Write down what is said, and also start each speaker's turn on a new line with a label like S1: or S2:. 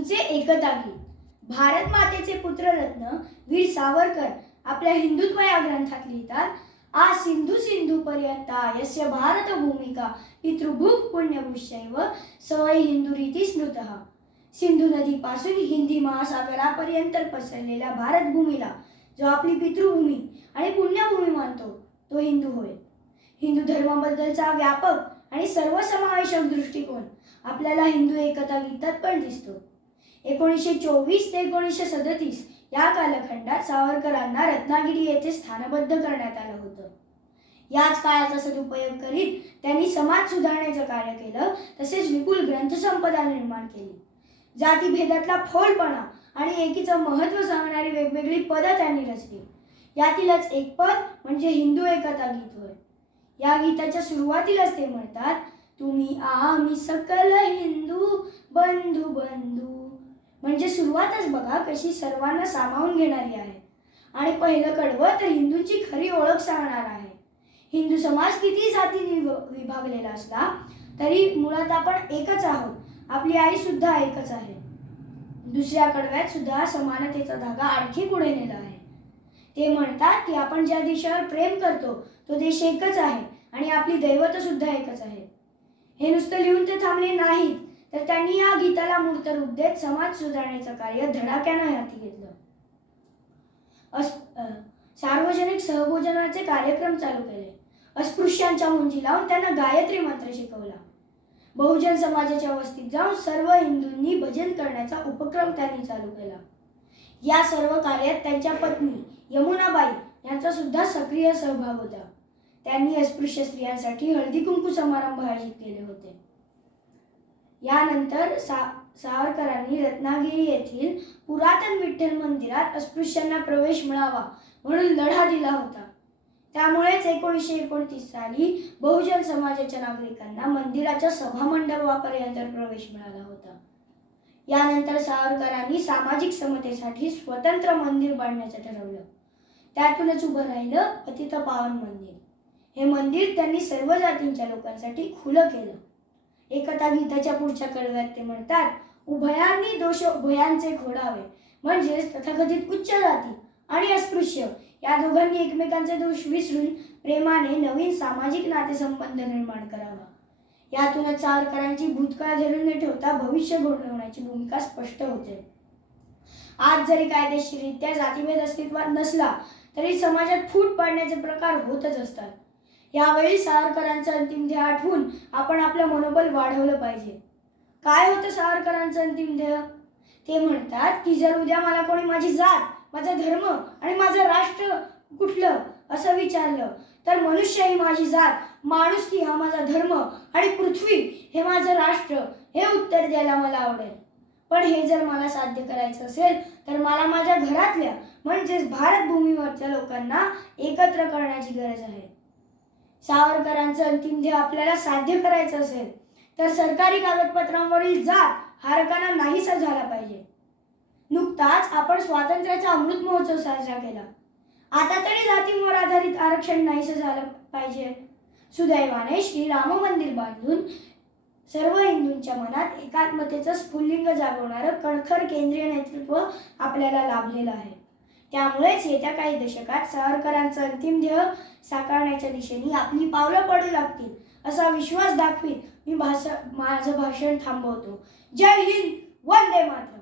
S1: हिंदूंचे एकता गीत भारत मातेचे पुत्ररत्न वीर सावरकर आपल्या हिंदुत्व या ग्रंथात लिहितात आ सिंधू सिंधू पर्यंता यस्य भारत भूमिका पितृभूप पुण्यभूषैव सवय हिंदू रीती स्मृत. सिंधू नदीपासून हिंदी महासागरापर्यंत पसरलेल्या भारतभूमीला जो आपली पितृभूमी आणि पुण्यभूमी मानतो तो हिंदू होय. हिंदू धर्माबद्दलचा व्यापक आणि सर्वसमावेशक दृष्टिकोन आपल्याला हिंदू एकता गीतात पण दिसतो. एकोणीसशे चोवीस ते एकोणीसशे सदतीस या कालखंडात सावरकरांना रत्नागिरी येथे स्थानबद्ध करण्यात आलं होतं. याच काळाचा सदुपयोग करीत त्यांनी समाज सुधारण्याचं कार्य केलं तसेच विपुल ग्रंथसंपदा निर्माण केली. जातीभेदातला फोलपणा आणि एकीचं महत्त्व सांगणारी वेगवेगळी पदं त्यांनी रचली. यातीलच एक पद म्हणजे हिंदू एकता गीत होय. या गीताच्या सुरुवातीलाच ते म्हणतात तुम्ही आम्ही सकल हिंदू बंधू बंधू म्हणजे सुरुवातच बघा कशी सर्वांना सामावून घेणारी आहे. आणि पहिलं कडवं तर हिंदूंची खरी ओळख सांगणार आहे. हिंदू समाज किती जाती विभागलेला असला तरी मुळात आपण एकच आहोत. आपली आई सुद्धा एकच आहे. दुसऱ्या कडव्यात सुद्धा समानतेचा धागा आणखी पुढे नेला आहे. ते म्हणतात की आपण ज्या देशावर प्रेम करतो तो देश एकच आहे आणि आपली दैवत सुद्धा एकच आहे. हे नुसतं लिहून ते थांबले नाहीत तर त्यांनी या गीताला मूर्त रूप देत समाज सुधारण्याचं कार्य धडाक्यानं हाती घेतलं. सार्वजनिक सहभोजनाचे कार्यक्रम चालू केले. अस्पृश्यांच्या मुंजी लावून त्यांना गायत्री मंत्र शिकवला. बहुजन समाजाच्या वस्तीत जाऊन सर्व हिंदूंनी भजन करण्याचा उपक्रम त्यांनी चालू केला. या सर्व कार्यात त्यांच्या पत्नी यमुनाबाई यांचा सुद्धा सक्रिय सहभाग होता. त्यांनी अस्पृश्य स्त्रियांसाठी हळदी कुंकू समारंभ आयोजित केले होते. यानंतर सा सावरकरांनी रत्नागिरी येथील पुरातन विठ्ठल मंदिरात अस्पृश्यांना प्रवेश मिळावा म्हणून लढा दिला होता. त्यामुळेच एकोणीसशे एकोणतीस साली बहुजन समाजाच्या नागरिकांना मंदिराच्या सभामंडपापर्यंत प्रवेश मिळाला होता. यानंतर सावरकरांनी सामाजिक समतेसाठी स्वतंत्र मंदिर बांधण्याचं ठरवलं. त्यातूनच उभं राहिलं पतित पावन मंदिर. हे मंदिर त्यांनी सर्व जातींच्या लोकांसाठी खुलं केलं. एकता गीताच्या पुढच्या कडव्यात ते म्हणतात उभयांनी दोष उभयांचे घोडावे म्हणजेच तथाकथित उच्च जाती आणि अस्पृश्य. या दोघांनी एकमेकांचे दोष विसरून प्रेमाने नवीन सामाजिक नातेसंबंध निर्माण करावा. यातूनच सावरकरांची भूतकाळ धरून न ठेवता भविष्य घडवण्याची भूमिका स्पष्ट होते. आज जरी कायदेशीररित्या जातीभेद अस्तित्वात नसला तरी समाजात फूट पाडण्याचे प्रकार होतच असतात. यावेळी सावरकरांचा अंतिम ध्येय आठवून आपण आपलं मनोबल वाढवलं पाहिजे. काय होतं सावरकरांचं अंतिम ध्येय? ते म्हणतात की जर उद्या मला कोणी माझी जात माझा धर्म आणि माझं राष्ट्र कुठलं असं विचारलं तर मनुष्य ही माझी जात माणुसकी हा माझा धर्म आणि पृथ्वी हे माझं राष्ट्र हे उत्तर द्यायला मला आवडेल. पण हे जर मला साध्य करायचं असेल तर मला माझ्या घरातल्या म्हणजेच भारत भूमीवरच्या लोकांना एकत्र करण्याची गरज आहे. सावरकरांचं अंतिम ध्येय आपल्याला साध्य करायचं असेल तर सरकारी कागदपत्रांवरील जात हा रकाना नाहीसा झाला पाहिजे. नुकताच आपण स्वातंत्र्याचा अमृत महोत्सव साजरा केला. आता तरी जातींवर आधारित आरक्षण नाहीसं झालं पाहिजे. सुदैवाने श्री राम मंदिर बांधून सर्व हिंदूंच्या मनात एकात्मतेचं स्फुल्लिंग जागवणारं कणखर केंद्रीय नेतृत्व आपल्याला लाभलेलं आहे. त्यामुळेच येत्या काही दशकात सावरकरांचं अंतिम ध्येय साकारण्याच्या दिशेने आपली पावलं पडू लागतील असा विश्वास दाखवीत मी भाष माझं भाषण थांबवतो. जय हिंद वंदे मातरम.